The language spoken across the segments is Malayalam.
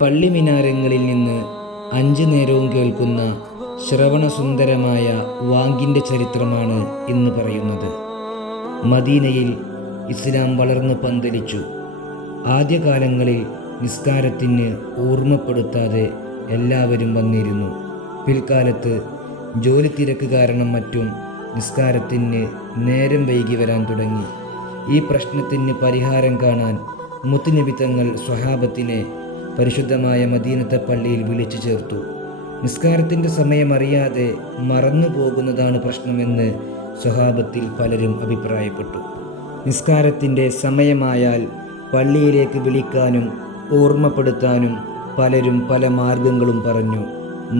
പള്ളി മിനാരങ്ങളിൽ നിന്ന് 5 നേരവും കേൾക്കുന്ന ശ്രവണസുന്ദരമായ വാങ്കിൻ്റെ ചരിത്രമാണ് ഇന്ന് പറയുന്നത്. മദീനയിൽ ഇസ്ലാം വളർന്നു പന്തലിച്ചു. ആദ്യകാലങ്ങളിൽ നിസ്കാരത്തിന് ഓർമ്മപ്പെടുത്താതെ എല്ലാവരും വന്നിരുന്നു. പിൽക്കാലത്ത് ജോലി തിരക്ക് കാരണം മറ്റും നിസ്കാരത്തിന് നേരം വൈകി വരാൻ തുടങ്ങി. ഈ പ്രശ്നത്തിന് പരിഹാരം കാണാൻ മുത്തുനബി തങ്ങൾ സ്വഹാബത്തിനെ പരിശുദ്ധമായ മദീനത്തെ പള്ളിയിൽ വിളിച്ചു ചേർത്തു. നിസ്കാരത്തിൻ്റെ സമയമറിയാതെ മറന്നു പോകുന്നതാണ് പ്രശ്നമെന്ന് സ്വഹാബത്തിൽ പലരും അഭിപ്രായപ്പെട്ടു. നിസ്കാരത്തിൻ്റെ സമയമായാൽ പള്ളിയിലേക്ക് വിളിക്കാനും ഓർമ്മപ്പെടുത്താനും പലരും പല മാർഗങ്ങളും പറഞ്ഞു.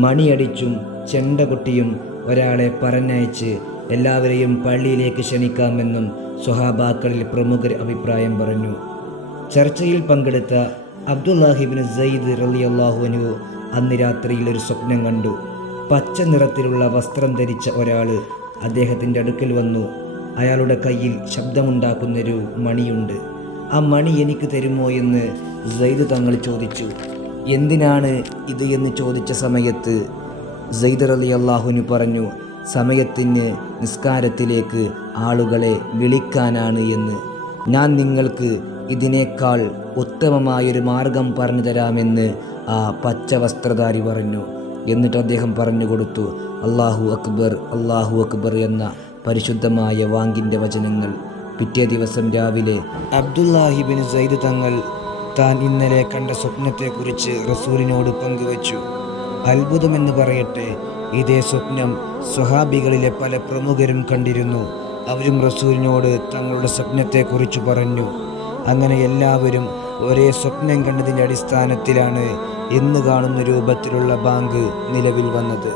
മണിയടിച്ചും ചെണ്ട കൊട്ടിയും ഒരാളെ പറഞ്ഞയച്ച് എല്ലാവരെയും പള്ളിയിലേക്ക് ക്ഷണിക്കാമെന്നും സ്വഹാബാക്കളിൽ പ്രമുഖർ അഭിപ്രായം പറഞ്ഞു. ചർച്ചയിൽ പങ്കെടുത്ത അബ്ദുല്ലാഹിബ്നു സയ്യിദ് റളിയല്ലാഹു അൻഹു അന്ന് രാത്രിയിൽ ഒരു സ്വപ്നം കണ്ടു. പച്ച നിറത്തിലുള്ള വസ്ത്രം ധരിച്ച ഒരാൾ അദ്ദേഹത്തിൻ്റെ അടുക്കൽ വന്നു. അയാളുടെ കയ്യിൽ ശബ്ദമുണ്ടാക്കുന്നൊരു മണിയുണ്ട്. ആ മണി എനിക്ക് തരുമോ എന്ന് സയ്യിദ് തങ്ങൾ ചോദിച്ചു. എന്തിനാണ് ഇത് എന്ന് ചോദിച്ച സമയത്ത് സയ്യിദ് റളിയല്ലാഹു അൻഹു പറഞ്ഞു, സമയത്തിന് നിസ്കാരത്തിലേക്ക് ആളുകളെ വിളിക്കാനാണ് എന്ന്. ഞാൻ നിങ്ങൾക്ക് ഇതിനേക്കാൾ ഉത്തമമായൊരു മാർഗം പറഞ്ഞു തരാമെന്ന് ആ പച്ച വസ്ത്രധാരി പറഞ്ഞു. എന്നിട്ട് അദ്ദേഹം പറഞ്ഞു കൊടുത്തു, അല്ലാഹു അക്ബർ അല്ലാഹു അക്ബർ എന്ന പരിശുദ്ധമായ വാങ്കിൻ്റെ വചനങ്ങൾ. പിറ്റേ ദിവസം രാവിലെ അബ്ദുല്ലാഹിബ്നു സയ്യിദ് തങ്ങൾ താൻ ഇന്നലെ കണ്ട സ്വപ്നത്തെക്കുറിച്ച് റസൂലിനോട് പങ്കുവച്ചു. അത്ഭുതമെന്ന് പറയട്ടെ, ഇതേ സ്വപ്നം സ്വഹാബികളിലെ പല പ്രമുഖരും കണ്ടിരുന്നു. അവരും റസൂലിനോട് തങ്ങളുടെ സ്വപ്നത്തെക്കുറിച്ച് പറഞ്ഞു. അങ്ങനെ എല്ലാവരും ഒരേ സ്വപ്നം കണ്ടതിൻ്റെ അടിസ്ഥാനത്തിലാണ് ഇന്ന് കാണുന്ന രൂപത്തിലുള്ള ബാങ്ക് നിലവിൽ വന്നത്.